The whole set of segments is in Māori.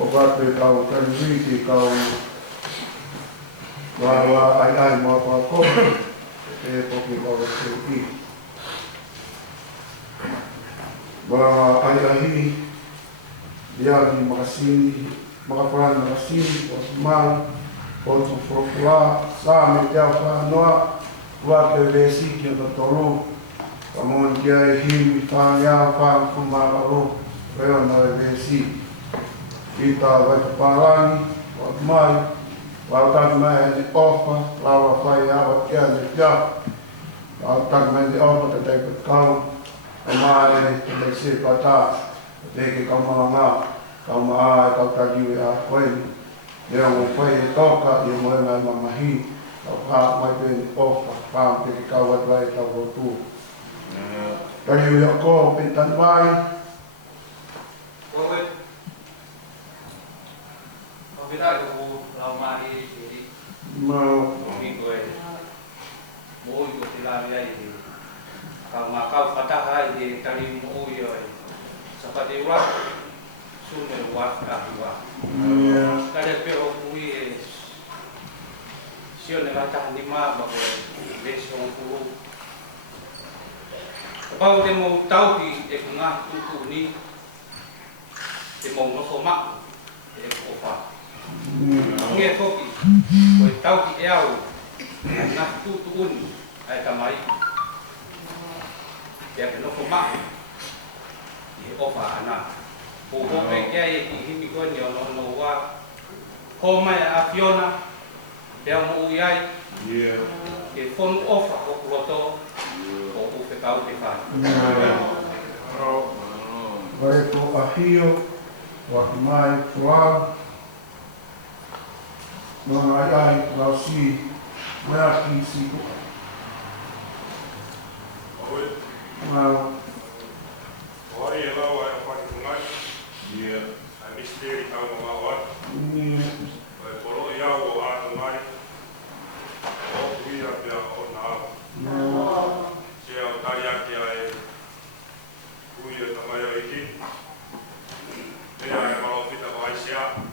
o kate kau kariwiti kau wawa ai mo ko ko e poki kau kariwiti wawa ai dia di makasini makapuran makasini o mal o tu frofla sa me te fa noa wa ke vesi ki to tolu kamon kia himi fa ya fa kumalo reo na vesi kita vai parani o mai wa ta mai ni ofa la wa fa ya wa kia ni ja wa ta mai ni ofa te te kau o mai te se pata te ke kau manga kau maa kau taliu a koe lea mo whai e toka i mo e mai mamahi kau pā mai te ni ofa pā te ke kau atwai kau rotu taliu i a ko pintan vai Koe Koe ko lau mai e ma mi koe mo i ko te la mea i kau ma kau whataha i taliu mo i oi sapate ua sune ua whakahua kare pero kui e sio ne rata ni ma ba ko leso kuru pau te mo tau ki e kunga tutu ni te mo no soma e ko fa nge foki ko tau ki e au na tutu un ai tamai te no soma e ofa ana o pe ke ai ki himi ko ni no wa ko mai a Fiona te mo uai e fon ofa o roto o pe kau te fa vai ko ahio wa mai fua no ai la si ma ki si ma Oi, hello, I'm fucking tonight. Yeah. I missed it, I'm on my watch. But for all y'all, I'm tonight. Oh, we are there on now. See how tired I am. Who you are, my lady? There I am, I'll fit up my share.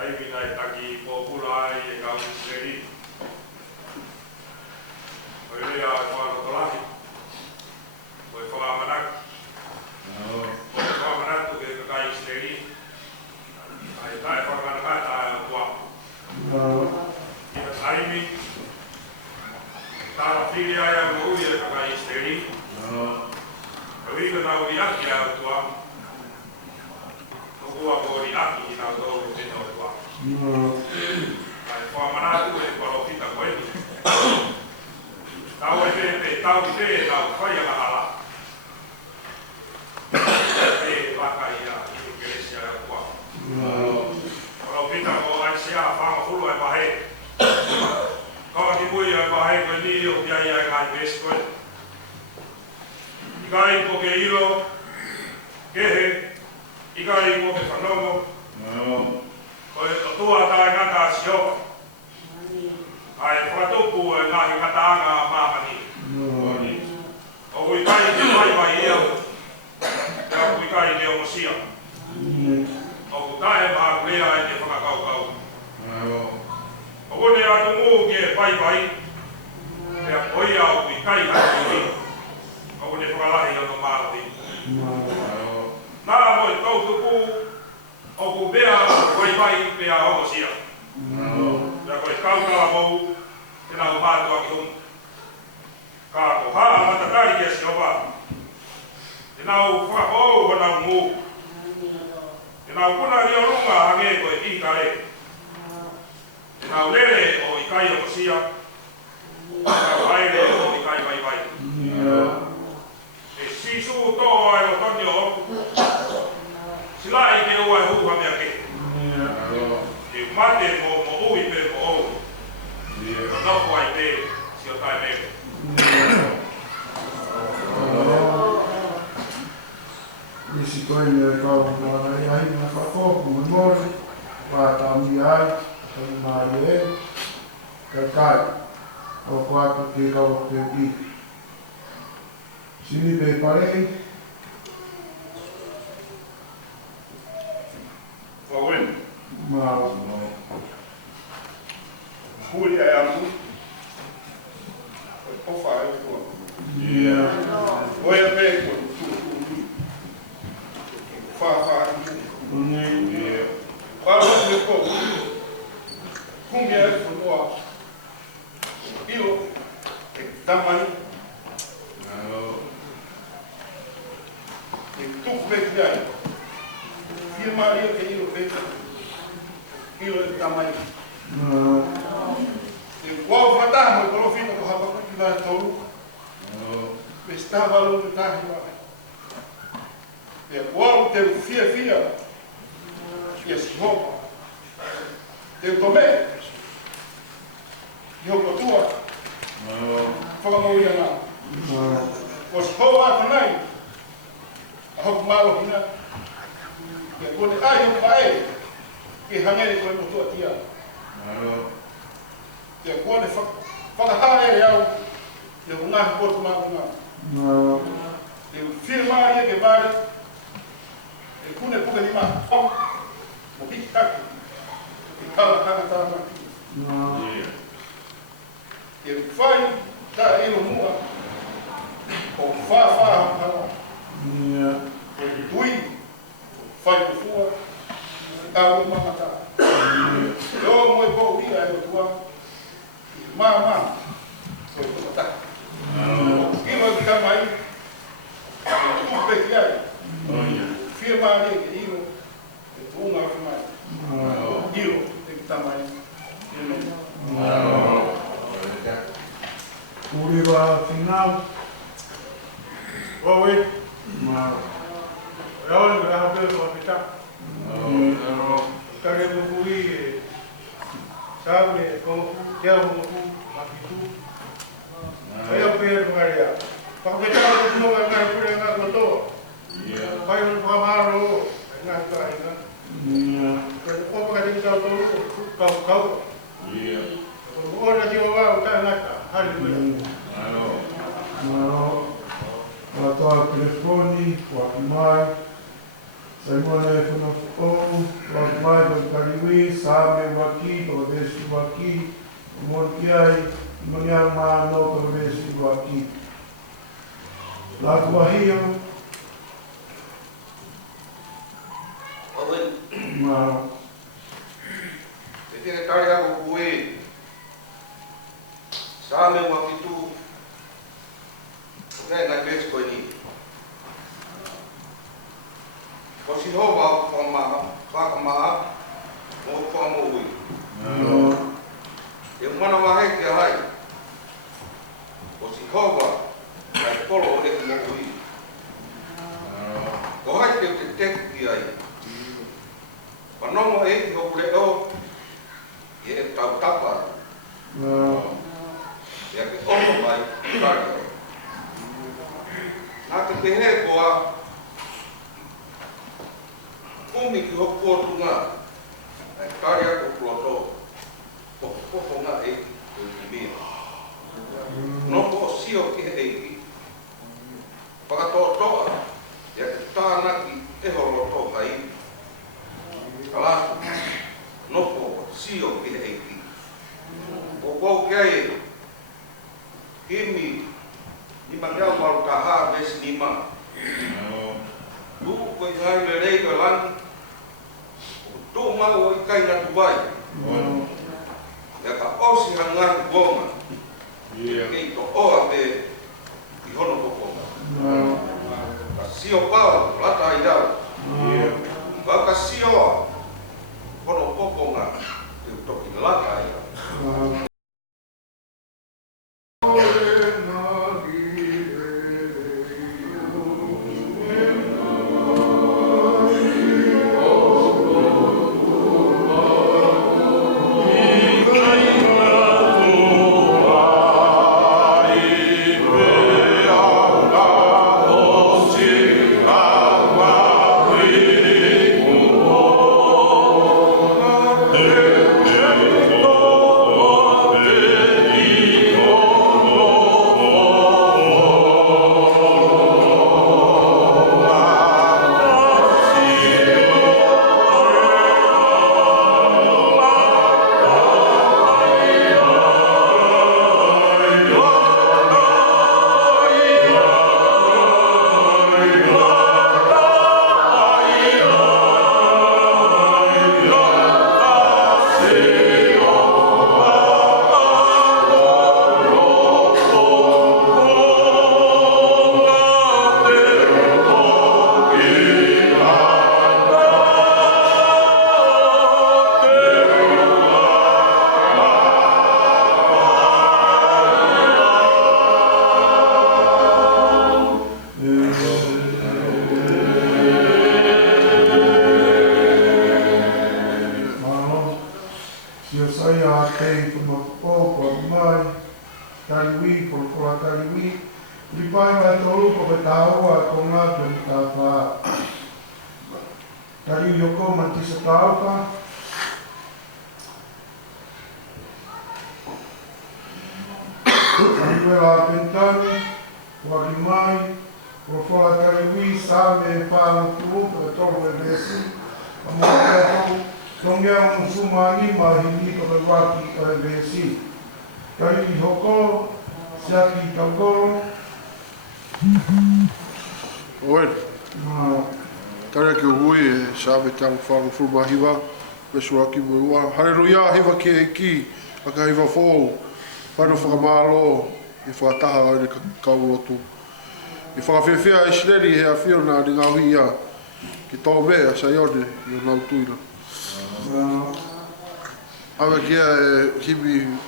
I mean, I taki popular, I got this ready. But there I am, I'm lucky. But for our man. Kau mana tu ke kai sendiri? Ai kai kau mana kata tua? Kita hari ni, kalau filih ayam baru dia kai sendiri. Kalau kita tahu dia dia tua, kau apa dia kita tahu kita tua. Ai kau mana tu ke kalau kita kau ini? Tahu itu, tahu kau yang ala. Kalau kita mau Aisyah, faham fulu apa he? Kalau kita boleh apa he, kau ni dia yang kai best kau. Ikai kau ke ilo, kehe, ikai kau ke fanomo. Kau tua tai ngata siapa? Ai kau tu pu ngahi kata anga mama ni. Kau ikai ke mai ia. Kau ikai dia musia. O tae ma lea e te whakakau. O kone atu mō ke pai, te apoi au i kai hati. O kone whakalahi o no māti. Nā mo i tau tuku, o ko bea pai bea o sia. Rea koe kaukala mou, te nau mātua ki hon. Ka ko haa matakari ke si opa. Te nau whakakau o nau mō. Nau kuna rio runga hange koe i kare. Nau lere o i kai o sia. Nau haere o i kai vai. E sisu toa e o toni o oku. Sila i ke ua e huha mea ke. E mate mo ui pe mo ou. O nofu ai pe si o tai meke. Isi koe me kau mana i ahi na whakoko me mori, wāta mi ai, kau mai e, ka kai, o kua te kau te i. Sini pe parei, Mau. Huli ai amu. O fai o ko. O e me ko tu. Fa. Para o ko. Kumia e fo io tamani. E tu come ti dai? Firma io che io vedo. Io tamani. E qual fantasma quello fino che ha tutti da tolu. Stava lontano. E qual te fia. E si roupa. Te tomé. Io con tua. Fala ia lá. Os hoa também. A roupa malo hina. E quando eu vai, que hanere com o tua tia. E quando fala hanere eu não porto mal não. Eu firma aí que vai. E quando é pouca lima, o que está? E cala tá aqui. Ele vai dar ele uma, ou fa, ele dui, faz o fua, dá uma matar. Eu muito bom dia, eu tua, mama, eu vou matar. E vai ficar mais, tudo pequeno, firma ali, ele, uma firma, ele tem que estar mais, Uriva final. Oi. Mau. Eu não vou ver o hospital. Kare mukui sabe como que é o muku makitu. Saya per mengaria. Pak kita harus mengajar punya koto. Bayu pamaro, enggak enggak. Kalau pakai kita tu kau. Orang jiwa kita enggak hari ini. Mau. Atau telefoni, wakimai. Simone Funafo, wakimai berkaliwi, same waki, pagdesi waki, umurkiai, manyang mano, pagdesi waki. Lagu wahio. Owen, Mau. ini kali aku kue. Same waktu itu, saya nak beres kau ini. Kau sih hawa kau mau kue. Yang mana wahai dia hai. Kau sih hawa, hai polo oleh mau kue. Kau hai dia tek dia hai. Panomo kau boleh tahu, ia tahu tapar. Ya que ono vai claro. Na que terre boa. Como que o porto na área do ploto. O na é o que não possível que é para todo ya que tá na que é rolo aí. Ela não possível que é o qualquer Kimi, ni mangyang walau taha bes lima. Tu kau jangan berei kelan. Tu mau ikai na Dubai. Ya ka osi hangar goma. Kei to oa be ihono koko. Kasio pau lata idau. Baka sio kono koko nga. Tu toki lata idau. Oh te tu mapo ko mai taliwi ko taliwi li pai mai tolu ko betawa ko nga tu tapa tali yoko mati setauka Anguela Pentani, Wagimai, Profola Tariwi, Same, Palo, Turupa, Tomo, Ebesi, Amoreto, Tongia, Musumani, Mahini, Kawaki, Ebesi, Tari Hoko, Saki, Tagoro. Bueno, tare ke hui sabe tang fang furba hiwa, besuaki buwa. Haleluya, hiwa ke ki, aka hiwa fo. Whanu whakamalo I whakataha ai ka kaurotu. I whakawhiwhia I sireri hea whiona ni ngā hui ia ki tō mea sa ione I o nau tuira. Awe kia e himi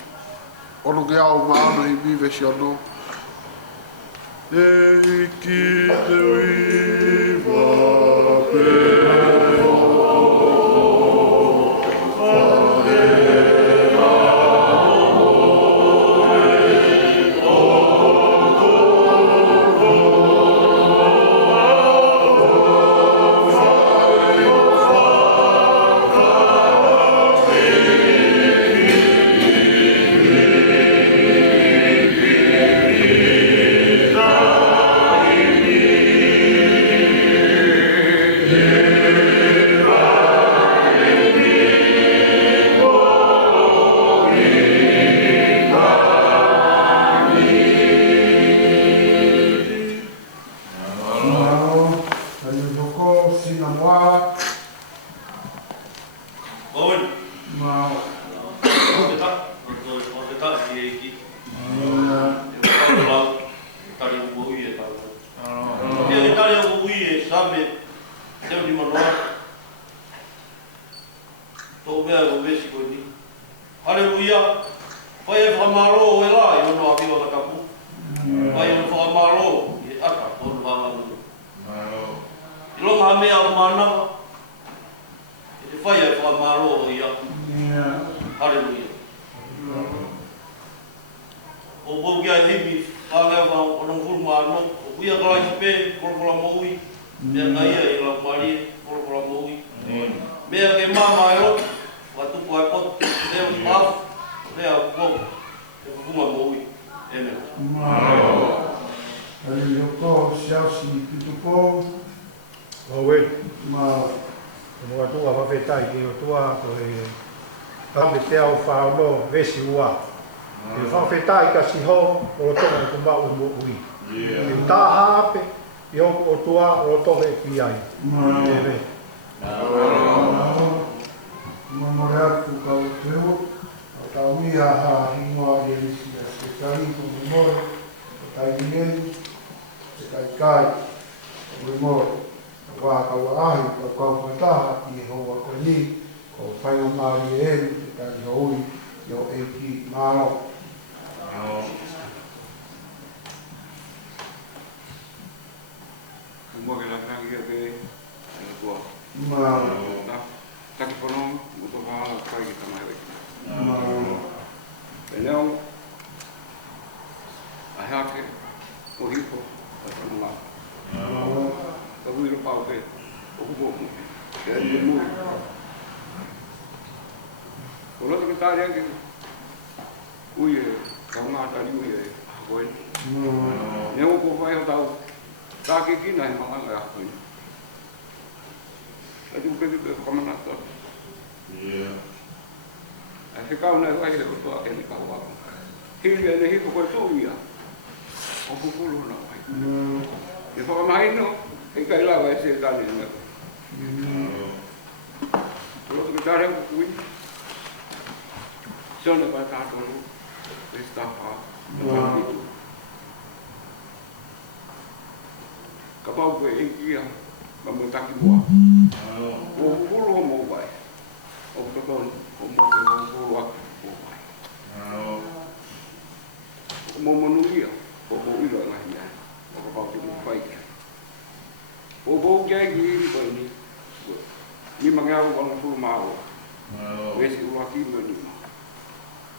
ono ke au maano I mi vesi ano. E ki te wiwa pe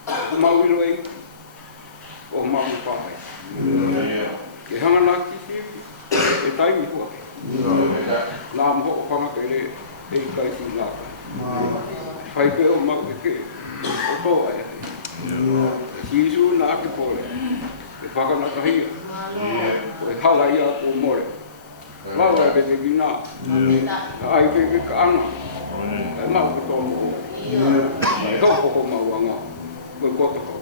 o mawilo e o mamu papai. Ke hanga nā kisi e taimi hua ke. Nā mho o whanga ke le e kai tu nāka. Whai pe o mau e ke o tō ai ai. Hisu nā ke pole e whakanaka hia. O e hala ia o more. Lau e te gina. Ai ke ka ana. E mau ke tō mo. E hoko ko mau anga. Koe koto ko.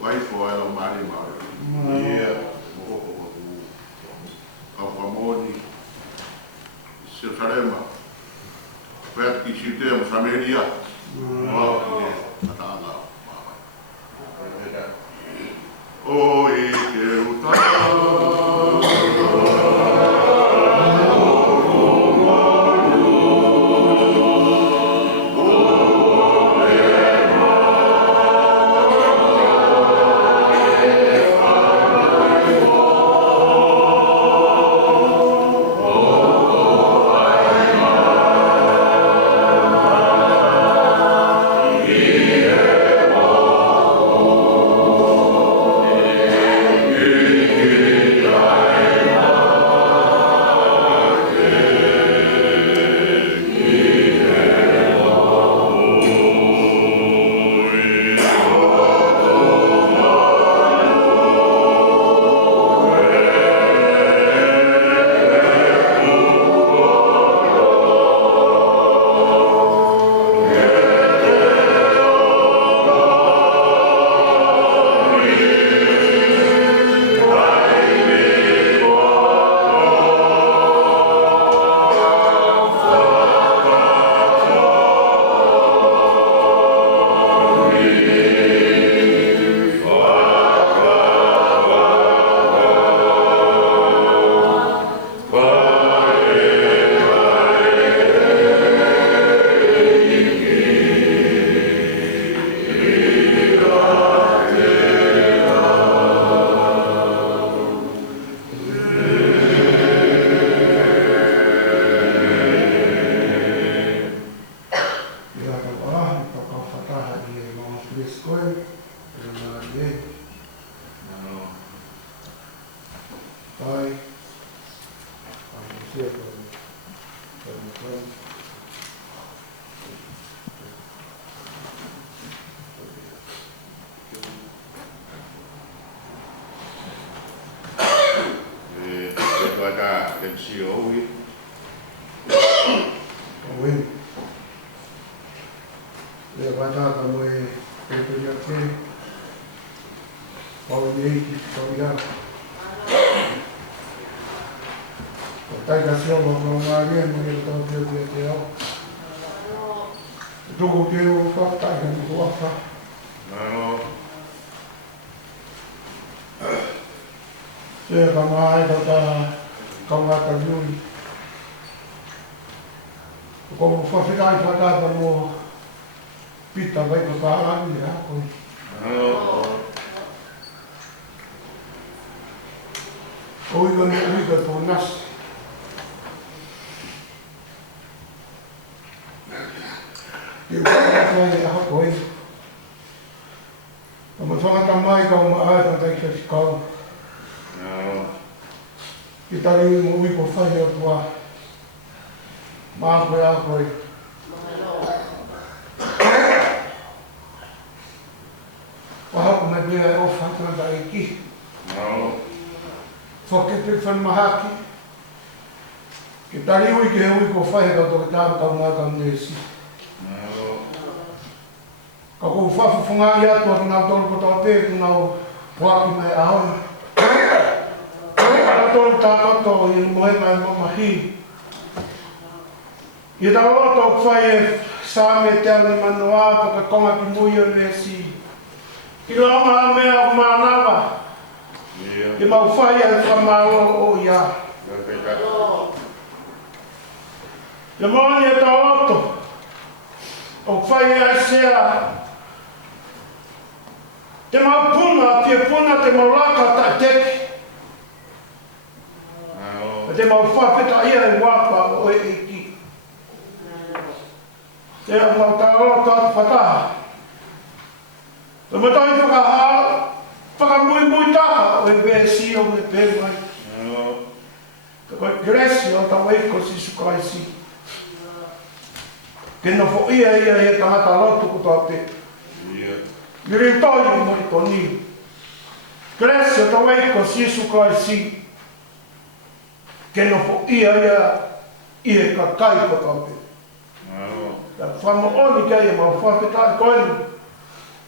Vai fora o mari mari. Ia, o famoni. Se sarema. Pet que se tem família. Oi, que o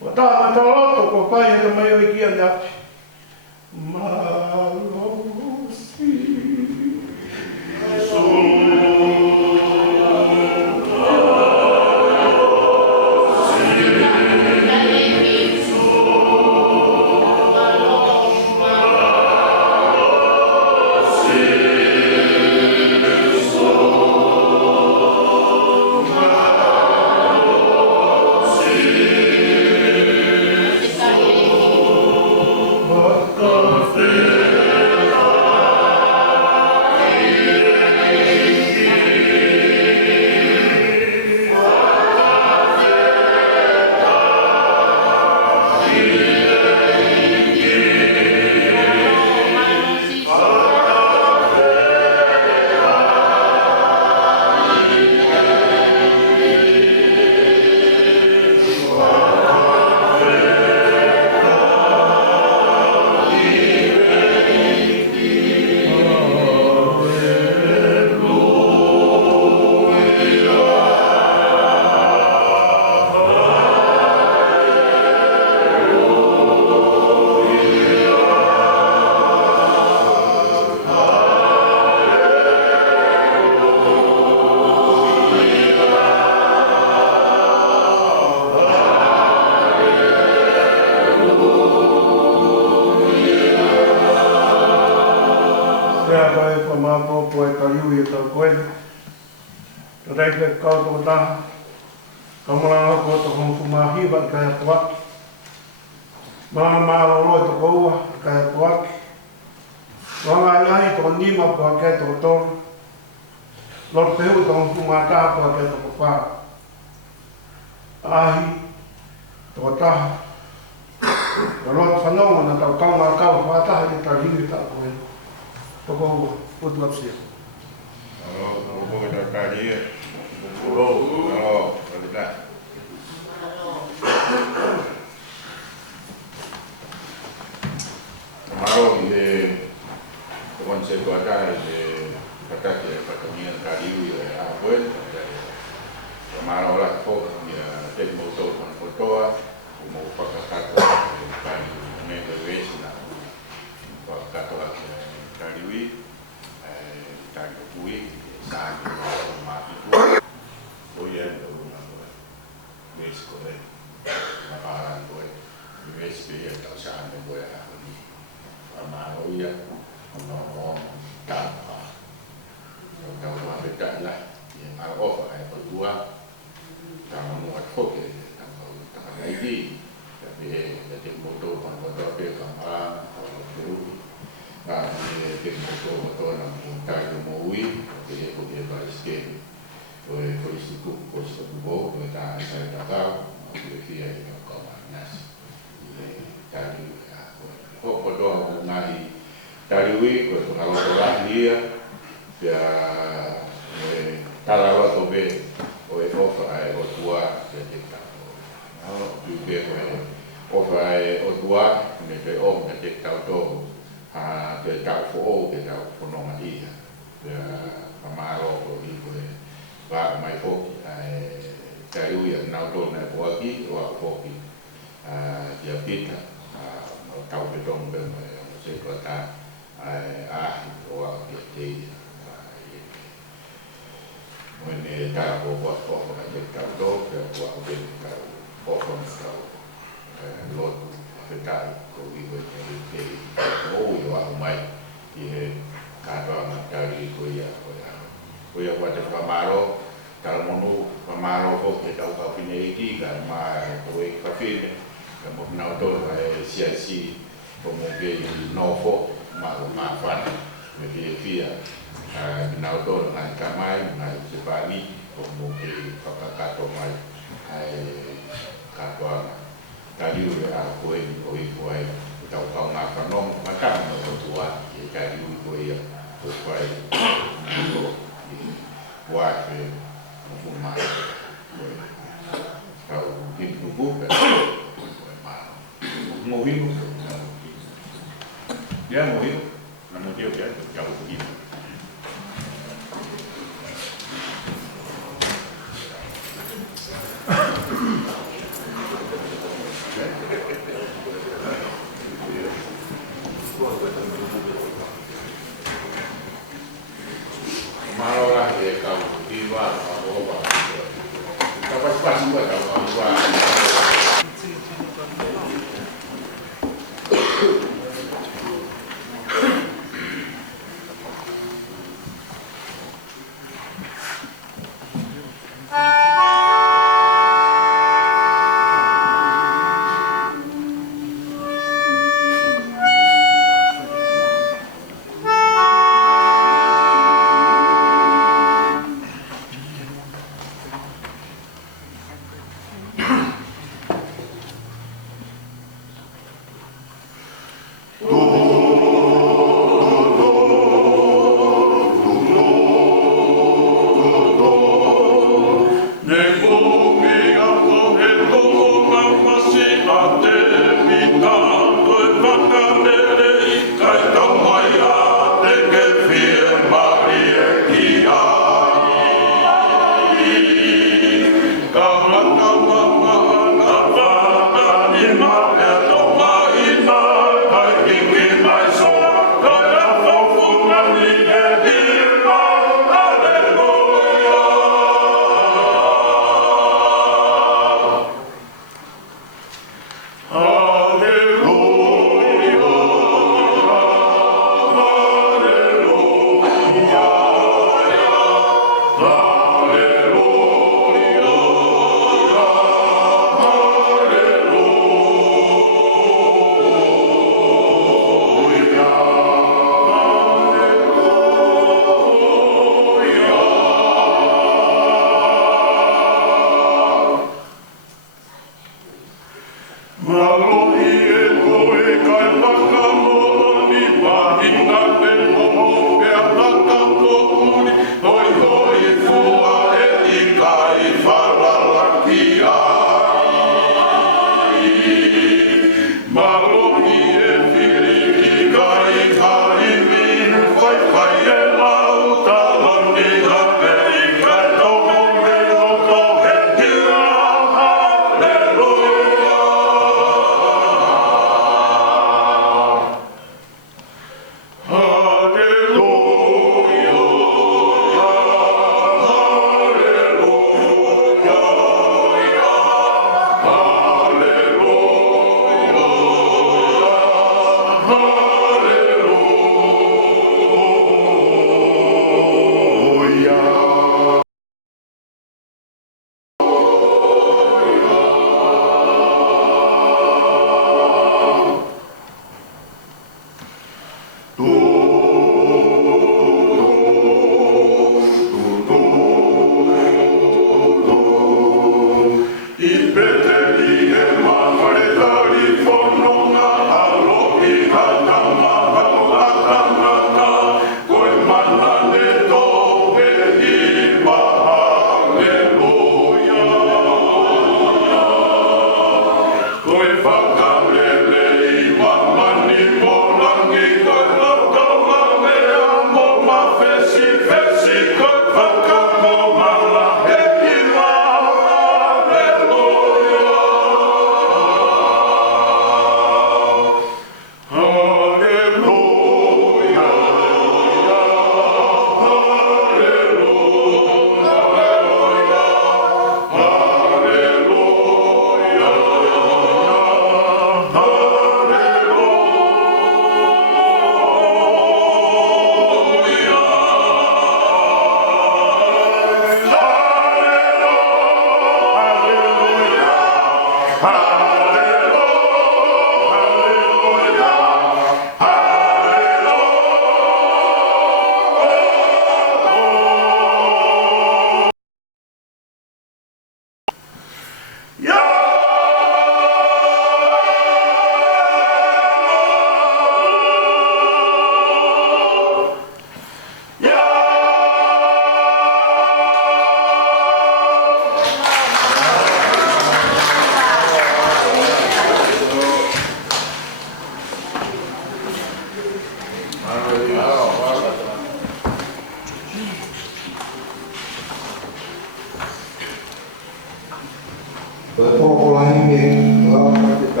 O tā mataloto ko pai e te mai o iki ane api. Malosi.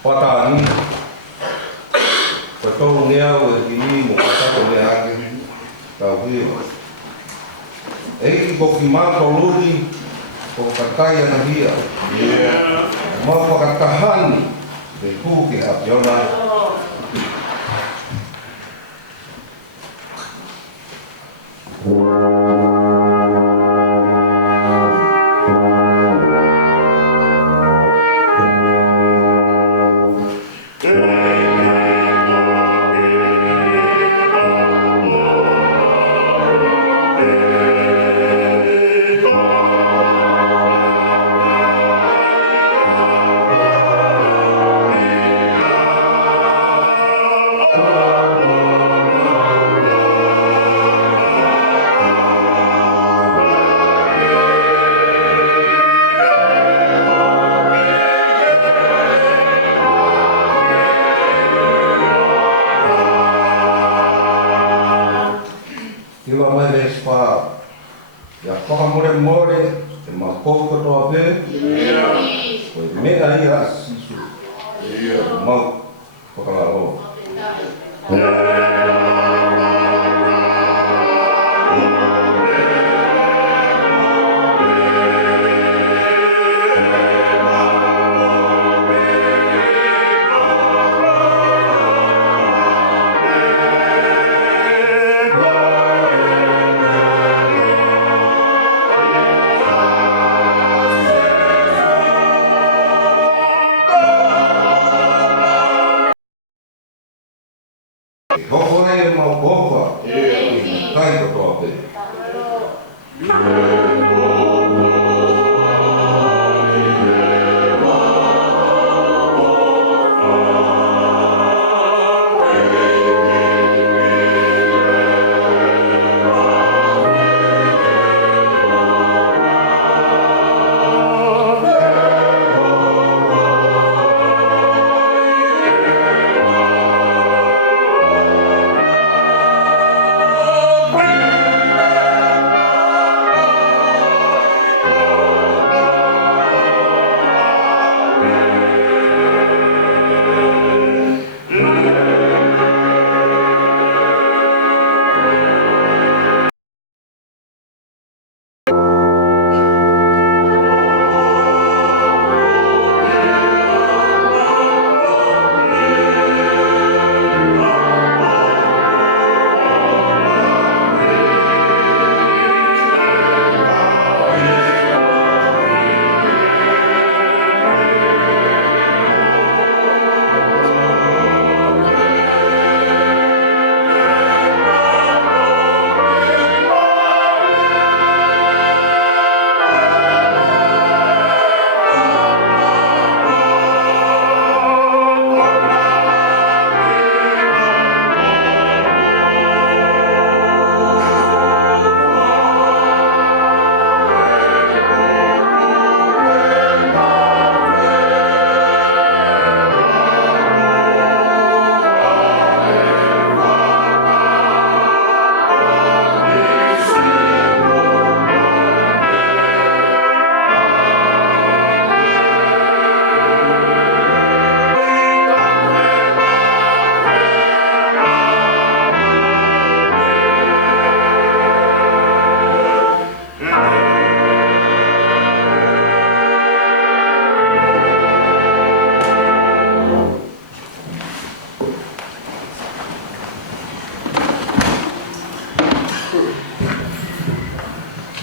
Patani, patong dia begini muka via. Eki ko ki mako ludi ko kakaya na via. Mau kakahani de ku ke apiona. Ya kau more te makoko to ape. Ko me ai asisu. Mau pakalaro. Pokoknya mau bawa, kain betul.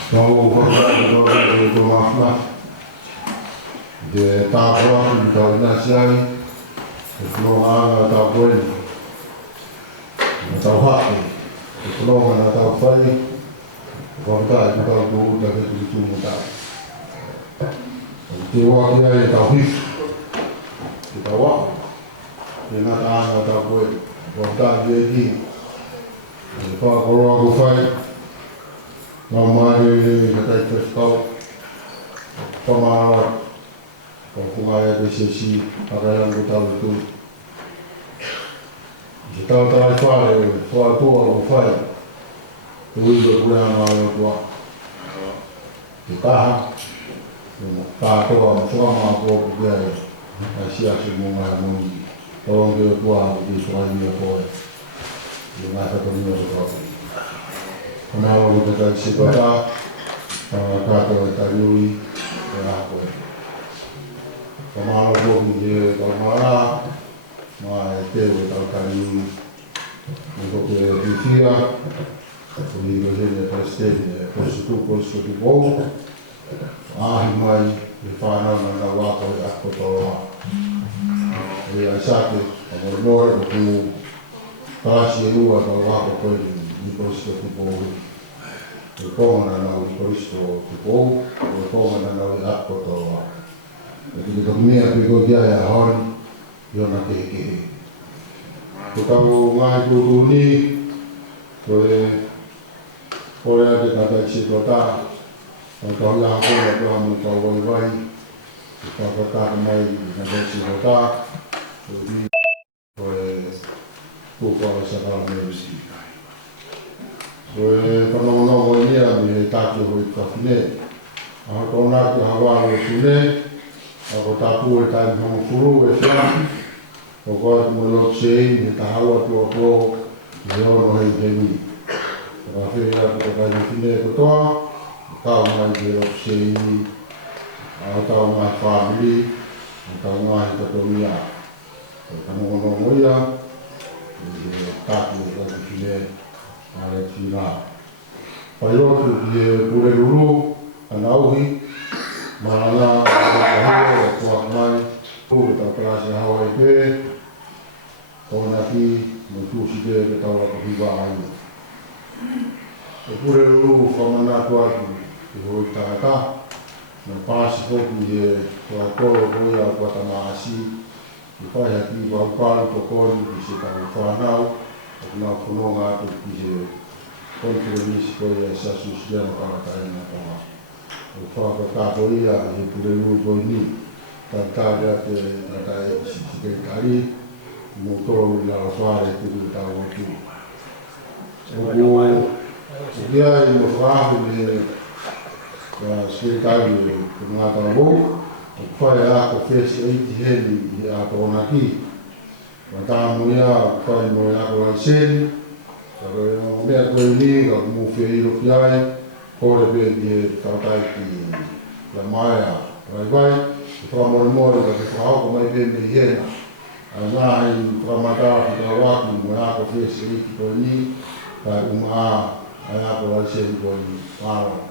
Então, vamos do Mafna, de Tavon, da Unasiai, de Floha, da Tavon, da Tavaki, de Floha, da Tavai, vamos dar de Tavon, da Tavon. De Wakia, da Tavif, de Tawa, de Natana, da Tavon, vamos dar de Edi, de Fakoroa, do Fai. Mamãe de Catai Pescal, Pamara, Pampungaia de Xexi, Arayam do Talutu. De tal fora a tua, não faz. Eu uso o programa no tua. De carro, tá toda, só uma pouco de aí. Assim acho que não é muito. Então eu tua, de sua minha coisa. E mais a caminho do próprio. Now we got to see what kato tariui e ako e. Kamalo koki e kamara, ma e te o tau tariui. Niko ke whiwhia, ko i rohene prestene e presutu polisu ki pou. Ahi mai e whanau na na wako e ako toa. E aisake, a morimore o ku tāsi e ua ka wako koe ni polisu ki pou. E kongana na ui koristo ki pou, e kongana na ui ako toa. E ki te mea ki ko kia e a hori, i ona kehe. Ko tau ngai kuru ni, ko e kore ate kata i se kota, ko tau ia kore ko amu kau wai wai, ko tau kata mai na kata i se kota, ko e kukua sa kala me usi. So e whanongonongo i nia mi he tāke hoi kawhine. A kona ki hawa o tune, a ko tāpū e tai hongo furu e whia, o koe ki mo lok sei, he tahaua tua tō, i ono hei hemi. Ka whia ki ko kai whine e kotoa, kau mai ki lok sei, a tau mai whamiri, a tau mai kato mia. Whanongonongo ia, e tāke o kai whine, ale tina. Pai rotu ki e pure ruru, ana auhi, marana, ahua, e kuak mai, pure tau klase hawa i pē, kona ki, mo tūsi pē ke tau laka hiwa ai. E pure ruru, whamana tuatu, ki hoi tāta, na pāsi poki e kua koro hoi au kua tamahasi, ki whai haki wau kālu to kori ki se tau whanau, nā whanonga atu ki he konferenisi koe e sasu siano karakai nā tonga. O whakakato ia he pure rū koe ni, tātāre ate atai sikei kari, mō tōru i lara whare te kuru tāu atu. O kia i mō whaahu me sikei kari e ngā tāu mō, o whae ako whesi eiti heni i a tōna ki. Wa tāmu ia, whai mo ia ko lai seni, ka koe o mea koe ni, ka mu whi iro ki ai, kore pe ki e tautai ki la maia rai vai, e whamore mori ka te whahoko mai pe me hiena. A ngā hei whamata ki ka waki mo ia ko whesi iti koe ni, ka unga a ia ko lai seni koe ni, whāro.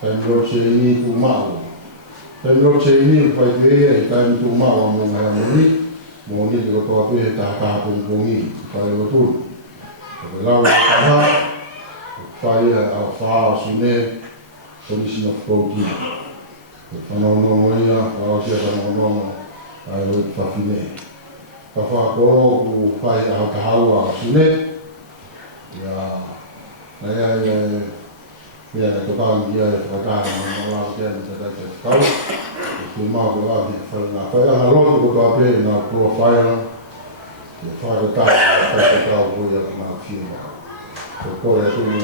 Pembro se ini tu mau. Pembro se ini pai te kai tu mau mo na mo ni ko to ape ta pung pungi pai lo tu. Ko la ka pai a fa sune polisi of Poti. Ko no mo ia a se no ai o fa fine. Ka fa ko ku pai a ka hawa sune. Ya ya ko pa dia ka ka no la ke ni ta ta ka ko ma ko la ni fa na fa na lo ko to ape na profile fa ka ko ya na fi ko ko ya